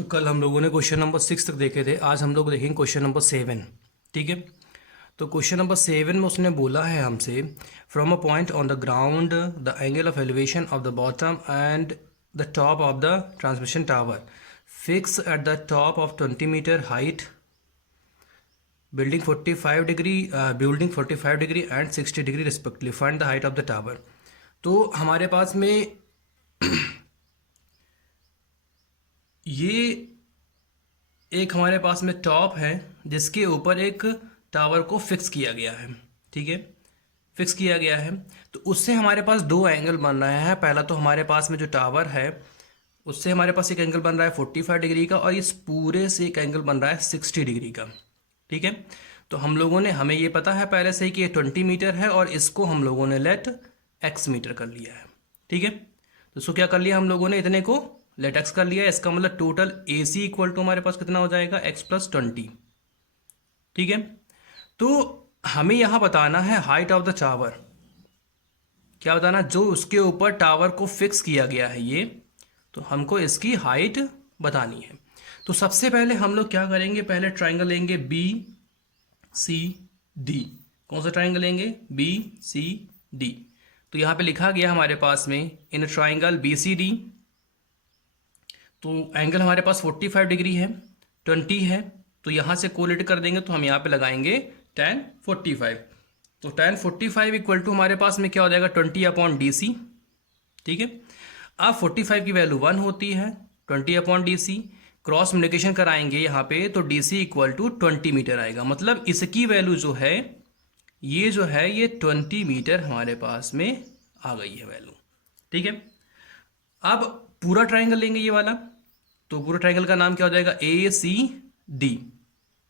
तो कल हम लोगों ने क्वेश्चन नंबर 6 तक देखे थे। आज हम लोग देखेंगे क्वेश्चन नंबर 7। ठीक है। तो क्वेश्चन नंबर 7 में उसने बोला है हमसे, from a point on the ground the angle of elevation of the bottom and the top of the transmission tower fix at the top of 20 metre height building 45 degree and 60 degree respectively, find the height of the tower. तो हमारे पास में ये एक हमारे पास में top है जिसके ऊपर एक टावर को फिक्स किया गया है। ठीक है, फिक्स किया गया है। तो उससे हमारे पास दो एंगल बन रहे हैं। पहला तो हमारे पास में जो टावर है उससे हमारे पास एक एंगल बन रहा है 45 डिग्री का, और इस पूरे से एक एंगल बन रहा है 60 डिग्री का। ठीक है। तो हम लोगों ने, हमें ये पता है पहले से ही कि ये 20 मीटर है और इसको हम लोगों ने लेट एक्स मीटर कर लिया है। ठीक है। तो इसको क्या कर लिया हम लोगों ने, इतने को लेट एक्स कर लिया है। इसका मतलब total A C equal to हमारे पास कितना हो जाएगा, एक्स प्लस 20। ठीक है। तो हमें यहां बताना है हाइट ऑफ द टावर। क्या बताना, जो उसके ऊपर टावर को फिक्स किया गया है ये, तो हमको इसकी हाइट बतानी है। तो सबसे पहले हम लोग क्या करेंगे, पहले ट्राइंगल लेंगे बी सी डी। कौन सा ट्राइंगल लेंगे, बी सी डी। तो यहां पे लिखा गया हमारे पास में in triangle B C D, तो एंगल हमारे पास 45 डिग्री है, 20 है। तो यहाँ से कोरिलेट कर देंगे तो हम यहाँ पे लगाएंगे tan 45। तो tan 45 इक्वल टू हमारे पास में क्या हो जाएगा, 20/DC। ठीक है। अब 45 की वैल्यू 1 होती है, 20/DC। क्रॉस मल्टीप्लिकेशन कराएंगे यहाँ पे तो DC इक्वल टू 20 मीटर आएगा। मतलब इसकी वैल्यू जो है ये 20 मीटर हमारे पास में आ गई है वैल्यू। ठीक है। अब पूरा ट्राइंगल लेंगे ये वाला, तो पूरा ट्राइंगल का नाम क्या हो जाएगा, ए सी डी।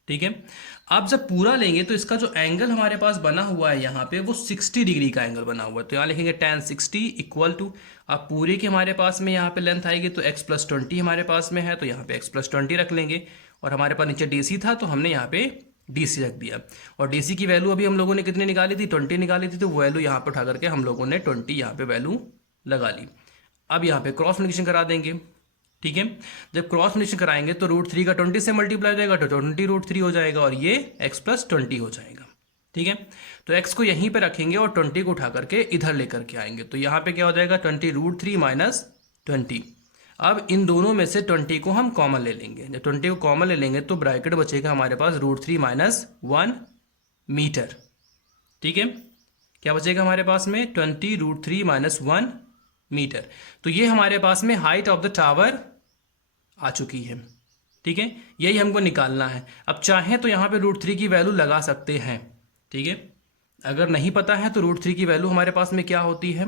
ठीक है। अब जब पूरा लेंगे तो इसका जो एंगल हमारे पास बना हुआ है यहाँ पे वो 60 डिग्री का एंगल बना हुआ है। तो यहाँ लिखेंगे tan 60 इक्वल टू, अब पूरे के हमारे पास में यहाँ पे लेंथ आएगी तो x प्लस 20 हमारे पास में है, तो यहाँ पे x प्लस 20 रख लेंगे। और हमारे पास नीचे DC था तो हमने यहाँ पे DC रख दिया। और DC की वैल्यू अभी हम लोगों ने कितनी निकाली थी, 20 निकाली थी। तो वैल्यू यहाँ पे उठा करके हम लोगों ने 20 यहाँ पे वैल्यू लगा ली। अब यहाँ पे क्रॉस मल्टीप्लिकेशन करा देंगे। ठीक है। जब क्रॉस मल्टीप्लिकेशन कराएंगे तो √3 का 20 से मल्टीप्लाई हो जाएगा तो 20 √3 हो जाएगा और ये x प्लस 20 हो जाएगा। ठीक है। तो x को यहीं पे रखेंगे और 20 को उठा करके इधर लेकर के आएंगे। तो यहाँ पे क्या हो जाएगा, 20 √3 माइनस 20। अब इन दोनों में से 20 को हम कॉमन ले लेंगे। जब 20 को कॉमन ले लेंगे तो ब्रैकेट बचेगा हमारे पास √3 माइनस 1 मीटर। ठीक है। क्या बचेगा हमारे पास में, 20 √3 माइनस 1 मीटर। तो ये हमारे पास में हाइट ऑफ द टावर आ चुकी है। ठीक है। यही हमको निकालना है। अब चाहें तो यहाँ पे √3 की वैल्यू लगा सकते हैं। ठीक है। अगर नहीं पता है तो √3 की वैल्यू हमारे पास में क्या होती है,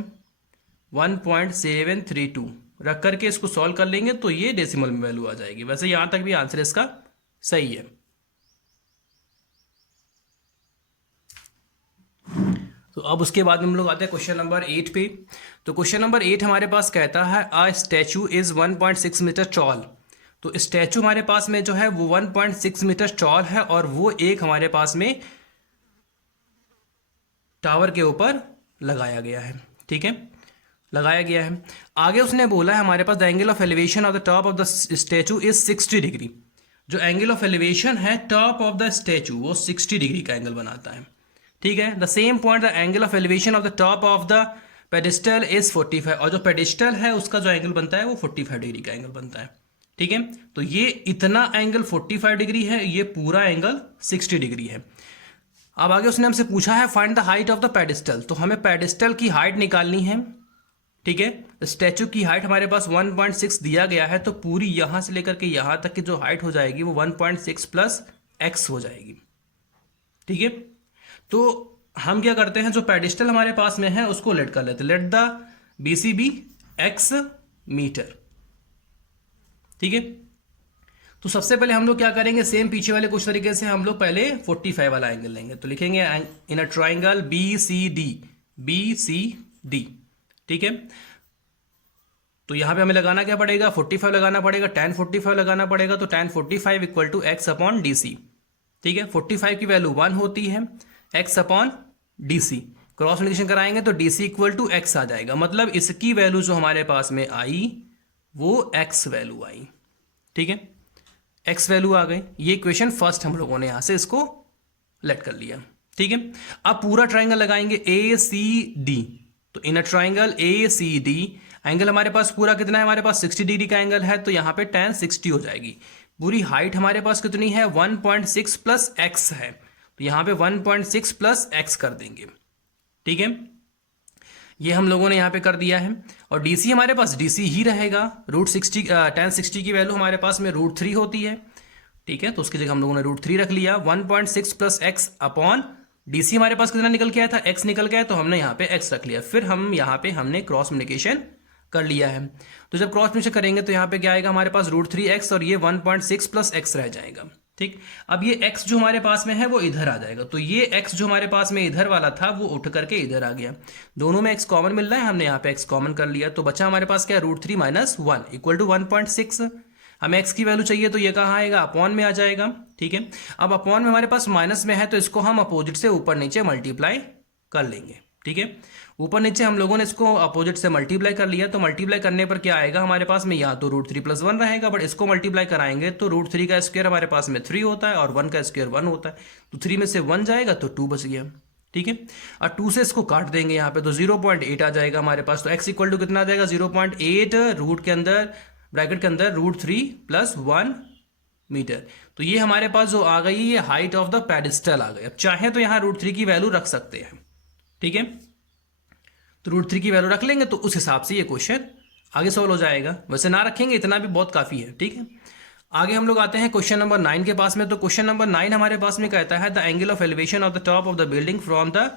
1.732 रख करके इसको सॉल्व कर लेंगे तो ये डेसिमल में वैल्यू आ जाएगी। वैसे यहाँ तक भी आंसर इसका सही है। तो अब उसके बाद में हम लोग आते हैं क्वेश्चन नंबर 8 पे। तो क्वेश्चन नंबर 8 हमारे पास कहता है अ स्टैचू इज 1.6 मीटर टॉल। तो स्टैचू हमारे पास में जो है वो 1.6 मीटर टॉल है और वो एक हमारे पास में टावर के ऊपर लगाया गया है। ठीक है, लगाया गया है। आगे उसने बोला है हमारे पास the angle of elevation of the top of the statue is 60 degree. जो एंगल ऑफ एलिवेशन है टॉप ऑफ द स्टैचू वो 60 डिग्री का एंगल बनाता है। ठीक है। The same point the angle of elevation of the top of the pedestal is 45। और जो पेडिस्टल है उसका जो एंगल बनता है वो 45 डिग्री का एंगल बनता है। ठीक है। तो ये इतना एंगल 45 डिग्री है, ये पूरा एंगल 60 डिग्री है। अब आगे उसने हमसे पूछा है find the height of the pedestal. तो हमें पेडिस्टल की हाइट निकालनी है। ठीक है। स्टैचू की हाइट हमारे पास 1.6 दिया गया है, तो पूरी यहां से लेकर के यहां तक की जो हाइट हो जाएगी वो 1.6 प्लस x हो जाएगी। ठीक है। तो हम क्या करते हैं, जो पेडिस्टल हमारे पास में है उसको लेट कर लेते हैं, let the BC be x metre. ठीक है। तो सबसे पहले हम लोग क्या करेंगे, सेम पीछे वाले कुछ तरीके से हम लोग पहले 45 वाला एंगल लेंगे। तो लिखेंगे इन अ ट्राइंगल BCD। ठीक है। तो यहां पे हमें लगाना क्या पड़ेगा, 45 लगाना पड़ेगा, tan 45 लगाना पड़ेगा। तो tan 45 इक्वल टू x/DC। ठीक है। 45 की वैल्यू 1 होती है, x/DC। क्रॉस मल्टीप्लिकेशन कराएंगे तो DC इक्वल टू x आ जाएगा। मतलब इसकी वैल्यू जो हमारे पास में आई वो x वैल्यू आई। ठीक है, एक्स वैल्यू आ गई। ये इक्वेशन फर्स्ट हम लोगों ने यहां से इसको लेट कर लिया। ठीक है, अब पूरा ट्राइंगल लगाएंगे ए सी डी। तो in a triangle A C D angle हमारे पास पूरा कितना है, हमारे पास 60 डिग्री का एंगल है, तो यहाँ पे tan 60 हो जाएगी। पूरी हाइट हमारे पास कितनी है, 1.6 प्लस एक्स है, तो यहाँ पे 1.6 प्लस एक्स कर देंगे। ठीक है, ये हम लोगों ने यहाँ पे कर दिया है। और डीसी हमारे पास डीसी ही रहेगा, √60 tan 60 की वैल्यू हमारे पास में √3 होती है। ठीक है, तो उसकी जगह हम लोगों ने √3 रख लिया। 1.6 प्लस एक्स अपॉन डीसी हमारे पास कितना निकल के आया था, एक्स निकल के आया, तो हमने यहाँ पे एक्स रख लिया। फिर हम यहाँ पे हमने क्रॉस मल्टीप्लिकेशन कर लिया है। तो जब क्रॉस मल्टीप्लिकेशन करेंगे तो यहाँ पे क्या आएगा हमारे पास, √3x और ये 1.6 प्लस एक्स रह जाएगा। ठीक, अब ये x जो हमारे पास में है वो इधर आ जाएगा, तो ये x जो हमारे पास में इधर वाला था वो उठ करके इधर आ गया। दोनों में x कॉमन मिल रहा है, हमने यहाँ पे x कॉमन कर लिया, तो बचा हमारे पास क्या है, √3 - 1 इक्वल टू 1.6। हमें x की वैल्यू चाहिए तो ये कहाँ आएगा, अपॉन में आ जाएगा। ठीक है, अब अपॉन में हमारे पास माइनस में है, तो इसको हम अपोजिट से ऊपर नीचे मल्टीप्लाई कर लेंगे। ठीक है, ऊपर नीचे हम लोगों ने इसको अपोजिट से मल्टीप्लाई कर लिया, तो मल्टीप्लाई करने पर क्या आएगा हमारे पास में, या तो √3 + 1 रहेगा, बट इसको मल्टीप्लाई कराएंगे तो √3 का स्क्वायर हमारे पास में 3 होता है और 1 का स्क्वायर 1 होता है, तो 3 में से 1 जाएगा तो 2 बच गया। ठीक है, और 2 से इसको काट देंगे यहाँ पे, तो 0.8 आ जाएगा हमारे पास। तो x इक्वल टू कितना आ जाएगा, 0.8 रूट के अंदर ब्रैकेट के अंदर √3 + 1 मीटर। तो ये हमारे पास जो आ गई, ये हाइट ऑफ द पेडिस्टल आ गई। अब चाहे तो यहाँ √3 की वैल्यू रख सकते हैं। ठीक है, तो √3 की वैल्यू रख लेंगे तो उस हिसाब से ये क्वेश्चन आगे सॉल्व हो जाएगा। वैसे ना रखेंगे इतना भी बहुत काफ़ी है। ठीक है, आगे हम लोग आते हैं क्वेश्चन नंबर 9 के पास में। तो क्वेश्चन नंबर 9 हमारे पास में कहता है, the angle of elevation of the top of the building from the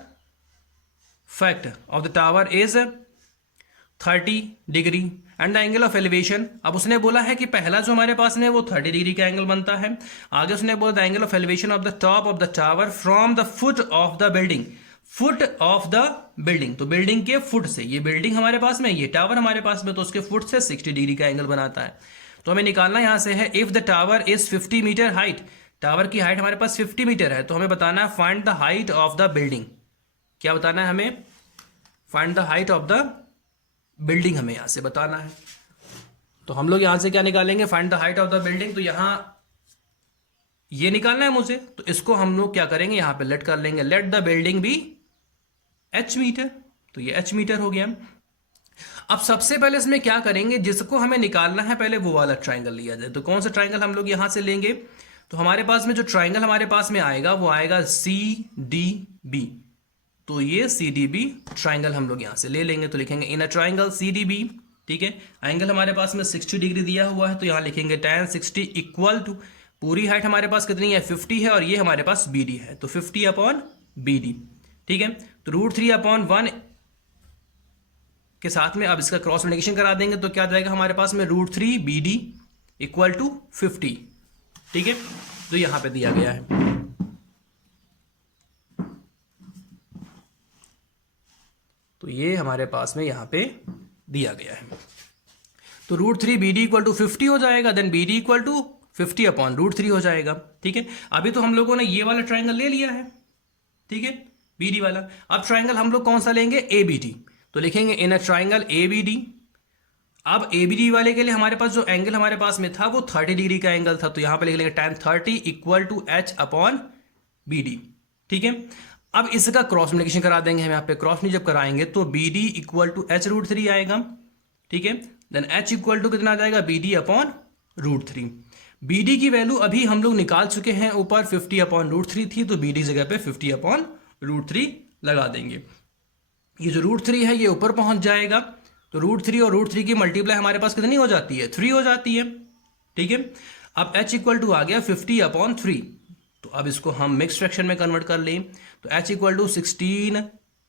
fact of the tower is 30 degree and the angle of elevation. अब उसने बोला है कि पहला जो हमारे पास में वो 30 डिग्री का एंगल बनता है। आगे उसने बोला the angle of elevation of the top of the tower from the foot of the building, foot of the building, तो बिल्डिंग के फुट से, ये बिल्डिंग हमारे पास में, ये टावर हमारे पास में, तो उसके फुट से 60 डिग्री का एंगल बनाता है। तो हमें निकालना यहां से है, if the tower is 50 metre height, tower की हाइट हमारे पास 50 मीटर है, तो हमें बताना है find the height of the building. क्या बताना है हमें, find the height of the building हमें यहां से बताना है। तो हम लोग यहां से क्या निकालेंगे, find the height of the building, तो यहां ये निकालना है मुझे, तो इसको हम लोग क्या करेंगे, यहां पे लेट कर लेंगे, let the building be h metre, तो ये h मीटर हो गया। अब सबसे पहले इसमें क्या करेंगे, जिसको हमें निकालना है पहले वो वाला ट्राइंगल लिया जाए। तो कौन सा ट्राइंगल हम लोग यहां से लेंगे, तो हमारे पास में जो ट्राइंगल हमारे पास में आएगा वो आएगा CDB। तो ये CDB ट्राइंगल हम लोग यहां से ले लेंगे, तो लिखेंगे इन अ ट्राइंगल CDB। ठीक है, एंगल हमारे पास में 60 डिग्री दिया हुआ है, तो यहां लिखेंगे tan 60 इक्वल टू, पूरी हाइट हमारे पास कितनी है, 50 है, और ये हमारे पास BD है, तो 50 अपॉन BD। ठीक है, तो √3/1 के साथ में अब इसका क्रॉस मल्टीप्लिकेशन करा देंगे, तो क्या जाएगा हमारे पास में, √3 BD इक्वल टू 50। ठीक है, तो यहां पे दिया गया है। तो ये हमारे पास में यहां पे दिया गया है। तो √3 BD इक्वल टू 50 हो जाएगा, then BD equal to 50 upon √3 हो जाएगा। ठीक है, अभी तो हम लोगों ने ये वाला ट्राइंगल ले लिया है। ठीक है, BD वाला। अब ट्राइंगल हम लोग कौन सा लेंगे, ABD, तो लिखेंगे इन अ ट्राइंगल ABD। अब ABD वाले के लिए हमारे पास जो एंगल हमारे पास में था वो 30 डिग्री का एंगल था, तो यहां पे लिख लेंगे tan 30 equal to H upon BD। ठीक है, अब इसका क्रॉस मल्टीप्लिकेशन करा देंगे हम, यहाँ पे क्रॉस में जब कराएंगे तो BD इक्वल टू H √3 आएगा। ठीक है, देन H इक्वल टू कितना आ जाएगा, BD अपॉन √3। BD की वैल्यू अभी हम लोग निकाल चुके हैं, ऊपर 50 अपॉन √3 थी, तो BD जगह पे 50 अपॉन √3 लगा देंगे। ये जो √3 है ये ऊपर पहुंच जाएगा, तो √3 और √3 की मल्टीप्लाई हमारे पास कितनी हो जाती है, 3 हो जाती है। ठीक है, अब H इक्वल टू आ गया 50 अपॉन 3, तो अब इसको हम मिक्स फ्रैक्शन में कन्वर्ट कर लें, तो H equal to 16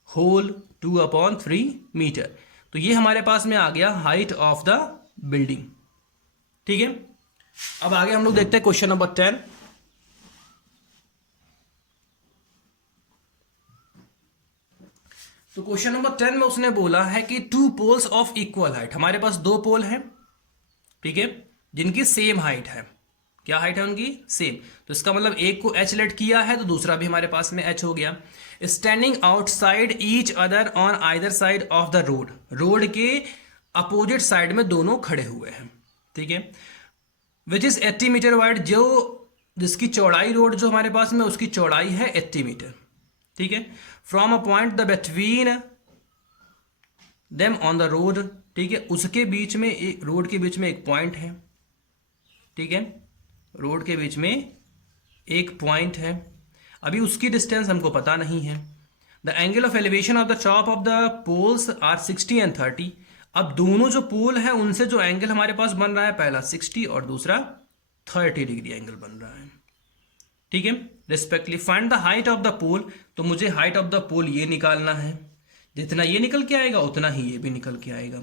whole 2 upon 3 metre. तो ये हमारे पास में आ गया हाइट ऑफ द बिल्डिंग। ठीक है, अब आगे हम लोग देखते हैं क्वेश्चन नंबर 10। तो क्वेश्चन नंबर 10 में उसने बोला है कि 2 पोल्स ऑफ इक्वल हाइट, हमारे पास 2 पोल हैं। ठीक है, जिनकी सेम हाइट है। क्या हाइट है उनकी, सेम, तो इसका मतलब एक को H लेट किया है तो दूसरा भी हमारे पास में H हो गया। Standing outside each other on either side of the road, road के अपोजिट साइड में दोनों खड़े हुए हैं। ठीक है, विच इज़ 80 मीटर वाइड, जो जिसकी चौड़ाई रोड जो हमारे पास में उसकी चौड़ाई है 80 मीटर, ठीक है। From a point the between them on the road, ठीक है, उसके बीच में एक रोड के बीच में एक पॉइंट है, ठीक है, रोड के बीच में एक पॉइंट है। अभी उसकी डिस्टेंस हमको पता नहीं है। The angle of elevation of the top of the poles are 60 and 30। अब दोनों जो पोल है उनसे जो एंगल हमारे पास बन रहा है, पहला 60 और दूसरा 30 डिग्री एंगल बन रहा है, ठीक है, respectively. Find the height of the pole, तो मुझे हाइट ऑफ द पोल ये निकालना है, जितना ये निकल के आएगा उतना ही ये भी निकल के आएगा,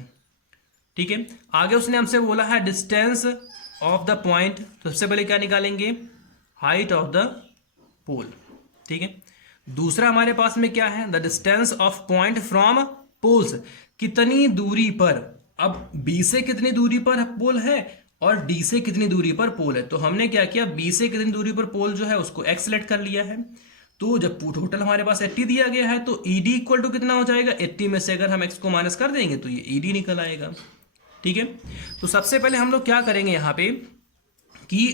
ठीक है। आगे उसने हमसे बोला है डिस्टेंस ऑफ द पॉइंट, तो सबसे पहले क्या निकालेंगे, हाइट ऑफ द पोल, ठीक है। दूसरा हमारे पास में क्या है, the distance of point from poles, कितनी दूरी पर, अब बी से कितनी दूरी पर पोल है और डी से कितनी दूरी पर पोल है। तो हमने क्या किया, बी से कितनी दूरी पर पोल जो है उसको एक्स सेलेक्ट कर लिया है। तो जब टोटल हमारे पास 80 दिया गया है तो ई डी इक्वल टू कितना हो जाएगा, 80 में से अगर हम एक्स को माइनस कर देंगे तो ये ई डी निकल आएगा, ठीक है। तो सबसे पहले हम लोग क्या करेंगे यहाँ पे कि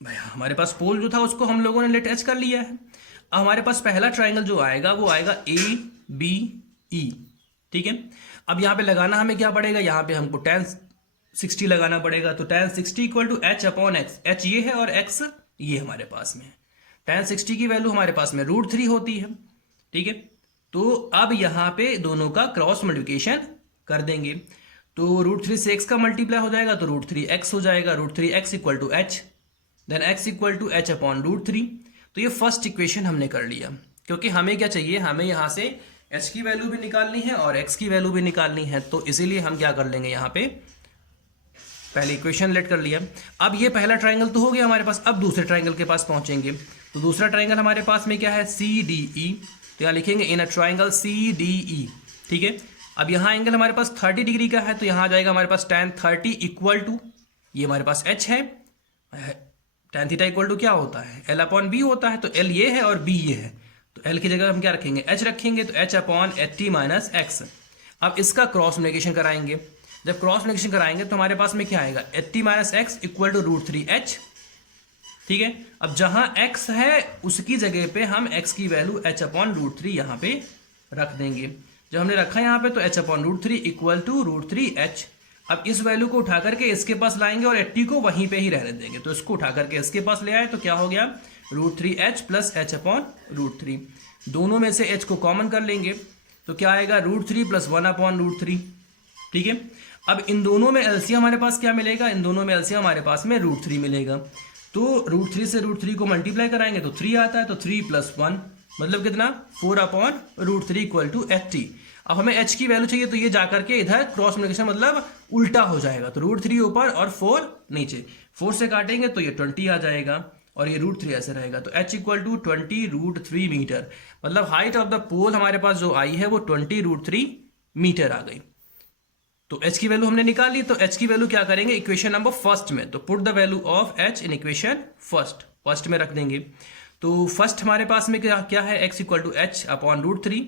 भाई हमारे पास पोल जो था उसको हम लोगों ने लेट एच कर लिया है। अब हमारे पास पहला ट्राइंगल जो आएगा वो आएगा ए बी ई, ठीक है। अब यहाँ पे लगाना हमें क्या पड़ेगा, यहाँ पे हमको tan 60 लगाना पड़ेगा। तो tan 60 equal to H upon X, H ये है और एक्स ये हमारे पास में है। tan 60 की वैल्यू हमारे पास में √3 होती है, ठीक है। तो अब यहाँ पे दोनों का क्रॉस मल्टीप्लिकेशन कर देंगे, तो √3 से x का मल्टीप्लाई हो जाएगा तो √3x हो जाएगा, √3x equal to H, then x equal to H upon √3। तो ये फर्स्ट इक्वेशन हमने कर लिया, क्योंकि हमें क्या चाहिए, हमें यहाँ से h की वैल्यू भी निकालनी है और x की वैल्यू भी निकालनी है। तो इसीलिए हम क्या कर लेंगे, यहाँ पे पहले इक्वेशन लेट कर लिया। अब ये पहला ट्राइंगल तो हो गया हमारे पास, अब दूसरे ट्राइंगल के पास पहुंचेंगे। तो दूसरा ट्राइंगल हमारे पास में क्या है, CDE, तो यहाँ लिखेंगे इन अ ट्राइंगल CDE, ठीक है। अब यहाँ एंगल हमारे पास 30 डिग्री का है, तो यहाँ आ जाएगा हमारे पास tan 30 इक्वल टू, ये हमारे पास h है, tan थीटा इक्वल टू क्या होता है, L अपॉन B होता है। तो L ये है और B ये है, तो L की जगह हम क्या रखेंगे, h रखेंगे, तो h अपॉन 80 माइनस एक्स। अब इसका क्रॉस मल्टीप्लिकेशन कराएंगे, जब क्रॉस मल्टीप्लिकेशन कराएंगे तो हमारे पास में क्या आएगा, 80 minus x equal to √3h, ठीक है। अब जहां x है उसकी जगह पे हम x की वैल्यू h अपॉन √3 यहाँ पे रख देंगे। जब हमने रखा यहाँ पे तो h upon √3 equal to √3h। अब इस वैल्यू को उठा करके इसके पास लाएंगे और 80 को वहीं पे ही रहने देंगे, तो इसको उठा करके इसके पास ले आए तो क्या हो गया, √3h प्लस h अपॉन √3। दोनों में से h को कॉमन कर लेंगे तो क्या आएगा, √3 प्लस 1 अपॉन √3, ठीक है। अब इन दोनों में एलसीएम हमारे पास क्या मिलेगा, इन दोनों में एलसीएम हमारे पास में √3 मिलेगा। तो √3 से √3 को मल्टीप्लाई कराएंगे तो 3 आता है, तो 3 प्लस 1 मतलब कितना, 4 अपॉन √3 इक्वल टू 80। अब हमें h की वैल्यू चाहिए, तो ये जाकर के इधर क्रॉस मल्टीप्लिकेशन मतलब उल्टा हो जाएगा, तो √3 ऊपर और 4 नीचे, 4 से काटेंगे तो ये 20 आ जाएगा और ये √3 ऐसे रहेगा। तो h इक्वल टू 20 √3 मीटर, मतलब हाइट ऑफ द पोल हमारे पास जो आई है वो 20 √3 मीटर आ गई। तो h की वैल्यू हमने निकाल ली, तो h की वैल्यू क्या करेंगे इक्वेशन नंबर फर्स्ट में, तो put the value of h in equation first में रख देंगे। तो फर्स्ट हमारे पास में क्या है, x equal to H upon √3,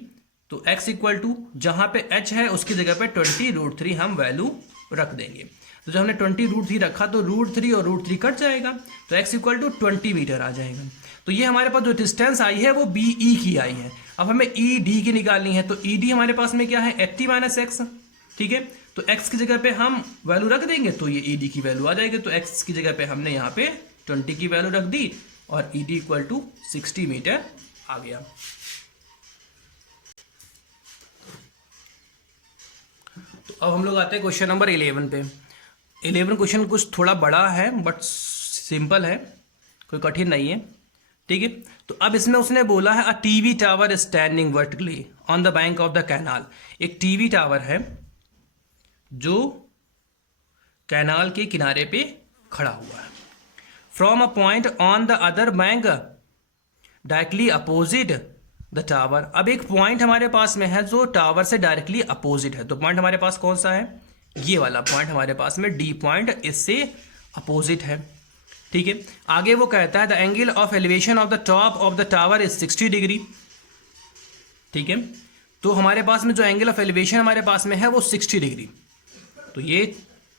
तो x इक्वल टू जहां पे h है उसकी जगह पे 20 √3 हम वैल्यू रख देंगे। तो जब हमने 20 √3 रखा तो √3 और √3 कट जाएगा, तो x इक्वल टू 20 मीटर आ जाएगा। तो ये हमारे पास जो डिस्टेंस आई है वो BE की आई है। अब हमें ED की निकालनी है, तो ED हमारे पास में क्या है, 80 माइनस एक्स, ठीक है। तो x की जगह पे हम वैल्यू रख देंगे तो ये ED की वैल्यू आ जाएगी। तो x की जगह पे हमने यहाँ पे 20 की वैल्यू रख दी और ED इक्वल टू 60 मीटर आ गया। तो अब हम लोग आते हैं क्वेश्चन नंबर 11 पे। 11 क्वेश्चन कुछ थोड़ा बड़ा है बट सिंपल है, कोई कठिन नहीं है, ठीक है। तो अब इसमें उसने बोला है a TV tower standing vertically on the bank of the canal. एक टीवी टावर है जो कैनाल के किनारे पे खड़ा हुआ है। From a point on the other bank directly opposite the tower. अब एक पॉइंट हमारे पास में है जो टावर से डायरेक्टली अपोजिट है, तो पॉइंट हमारे पास कौन सा है, ये वाला पॉइंट हमारे पास में डी पॉइंट इससे अपोजिट है, ठीक है। आगे वो कहता है the angle of elevation of the top of the tower is 60 degree, ठीक है। तो हमारे पास में जो एंगल ऑफ एलिवेशन हमारे पास में है वो 60 डिग्री। तो ये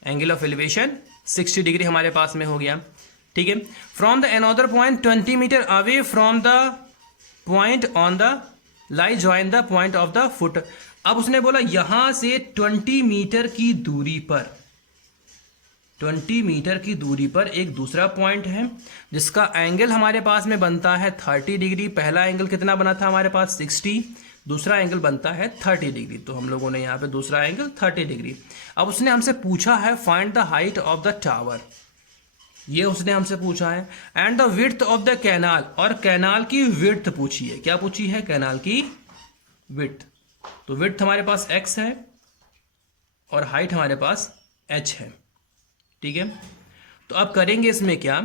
एंगल ऑफ एलिवेशन 60 डिग्री हमारे पास में हो गया। ठीक है, from the another point 20 metre away from the point on the line join the point of the foot. अब उसने बोला यहां से 20 मीटर की दूरी पर, 20 मीटर की दूरी पर एक दूसरा पॉइंट है जिसका एंगल हमारे पास में बनता है 30 डिग्री। पहला एंगल कितना बना था हमारे पास 60, दूसरा एंगल बनता है 30 डिग्री। तो हम लोगों ने यहाँ पे दूसरा एंगल 30 डिग्री। अब उसने हमसे पूछा है find the height of the tower, ये उसने हमसे पूछा है, and the width of the canal, और कैनाल की विड्थ पूछी है। क्या पूछी है? कैनाल की विड्थ। तो विड्थ हमारे पास x है और हाइट हमारे पास h है। ठीक है, तो अब करेंगे इसमें क्या,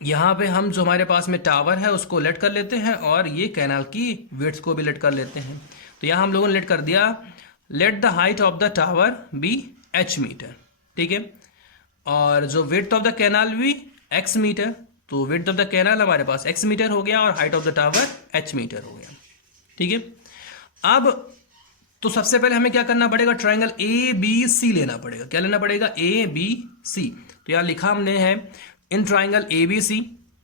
यहाँ पे हम जो हमारे पास में टावर है उसको लेट कर लेते हैं और ये कैनाल की विड्थ को भी लेट कर लेते हैं। तो यहाँ हम लोगों ने लेट कर दिया, let the height of the tower be h metre. ठीक है, और जो विड्थ ऑफ द कैनाल भी x मीटर, तो विड्थ ऑफ द कैनाल हमारे पास x मीटर हो गया और height of the tower h metre हो गया। ठीक है, अब तो सबसे पहले हमें क्या करना पड़ेगा, ट्रायंगल ए बी सी लेना पड़ेगा। क्या लेना पड़ेगा? A B C. तो यहाँ लिखा हमने है in triangle A B C,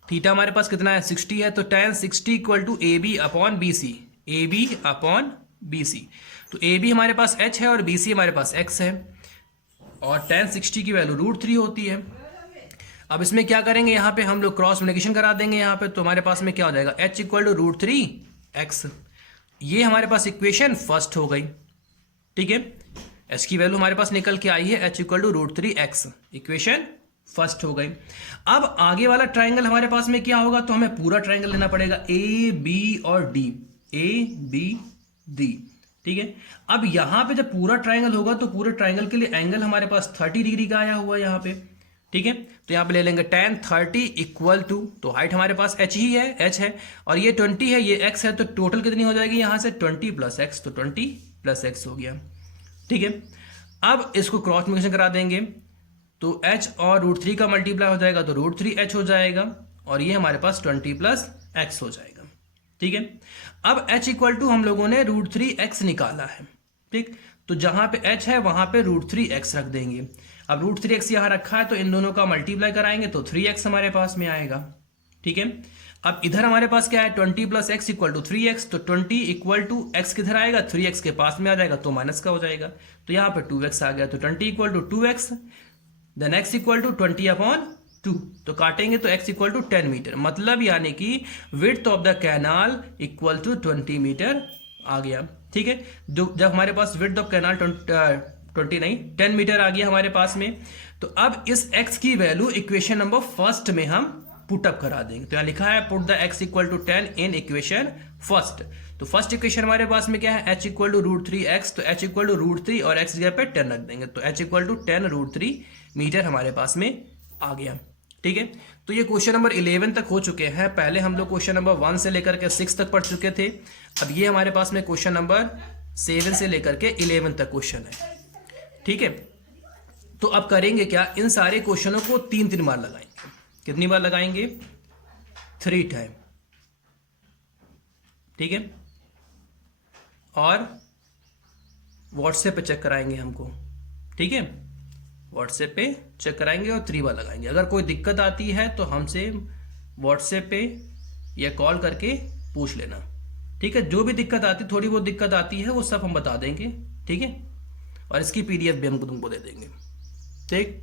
theta हमारे पास कितना है 60 है, तो tan 60 equal to A B upon B C, A B upon B C. तो ए बी हमारे पास h है और बी सी हमारे पास x है, और tan 60 की वैल्यू √3 होती है। अब इसमें क्या करेंगे, यहाँ पे हम लोग क्रॉस मल्टीप्लिकेशन करा देंगे यहाँ पे, तो हमारे पास में क्या हो जाएगा, h इक्वल टू √3x। ये हमारे पास इक्वेशन फर्स्ट हो गई। ठीक है, s की वैल्यू हमारे पास निकल के आई है h equal to √3x, equation first हो गई। अब आगे वाला ट्राइंगल हमारे पास में क्या होगा, तो हमें पूरा ट्राइंगल लेना पड़ेगा a b और d, a b d। ठीक है, अब यहां पे जब पूरा ट्राइंगल होगा तो पूरे ट्राइंगल के लिए एंगल हमारे पास 30 डिग्री का आया हुआ है यहाँ पे। ठीक है, तो यहाँ पे ले लेंगे tan 30 इक्वल टू, तो हाइट हमारे पास h ही है, h है, और ये 20 है, ये x है, तो टोटल कितनी हो जाएगी यहाँ से 20 प्लस x, तो 20 प्लस x हो गया। ठीक है, अब इसको क्रॉस मल्टीप्लिकेशन करा देंगे तो h और √3 का मल्टीप्लाई हो जाएगा तो √3h हो जाएगा, और ये हमारे पास 20 प्लस x हो जाएगा। ठीक है, अब h इक्वल टू हम लोगों ने √3x निकाला है। ठीक, तो जहां पे h है वहां पे √3x रख देंगे। अब √3x यहां रखा है तो इन दोनों का मल्टीप्लाई कराएंगे तो 3x हमारे पास में आएगा। ठीक है, अब इधर हमारे पास क्या है 20 plus x equal to 3x, तो 20 इक्वल टू x किधर आएगा, 3x के पास में आ जाएगा तो माइनस का हो जाएगा, तो यहाँ पे 2x आ गया, तो 20 equal to 2x, then x equal to 20 upon 2, तो काटेंगे तो x इक्वल टू 10 मीटर, मतलब यानी कि width of the canal equal to 20 metre आ गया। ठीक है, जो जब हमारे पास विड्थ ऑफ कैनाल 10 मीटर आ गया हमारे पास में, तो अब इस x की वैल्यू इक्वेशन नंबर फर्स्ट में हम पुटअप करा देंगे। तो यहाँ लिखा है put the x equal to 10 in equation first. तो फर्स्ट इक्वेशन हमारे पास में क्या है, h इक्वल टू √3x, तो h इक्वल टू √3 और x जगह पे 10 रख देंगे, तो h इक्वल टू 10 √3 मीटर हमारे पास में आ गया। ठीक है, तो ये क्वेश्चन नंबर 11 तक हो चुके हैं। पहले हम लोग क्वेश्चन नंबर 1 से लेकर के 6 तक पढ़ चुके थे। अब ये हमारे पास में क्वेश्चन नंबर 7 से लेकर के 11 तक क्वेश्चन है। ठीक है, तो अब करेंगे क्या, इन सारे क्वेश्चनों को 3 बार लगाएंगे। कितनी बार लगाएंगे, 3 टाइम। ठीक है, और व्हाट्सएप पे चेक कराएंगे हमको। ठीक है, व्हाट्सएप पे चेक कराएंगे और 3 बार लगाएंगे। अगर कोई दिक्कत आती है तो हमसे व्हाट्सएप पे या कॉल करके पूछ लेना। ठीक है, जो भी दिक्कत आती, थोड़ी बहुत दिक्कत आती है वो सब हम बता देंगे। ठीक है, और इसकी PDF भी हम तुमको दे देंगे। ठीक।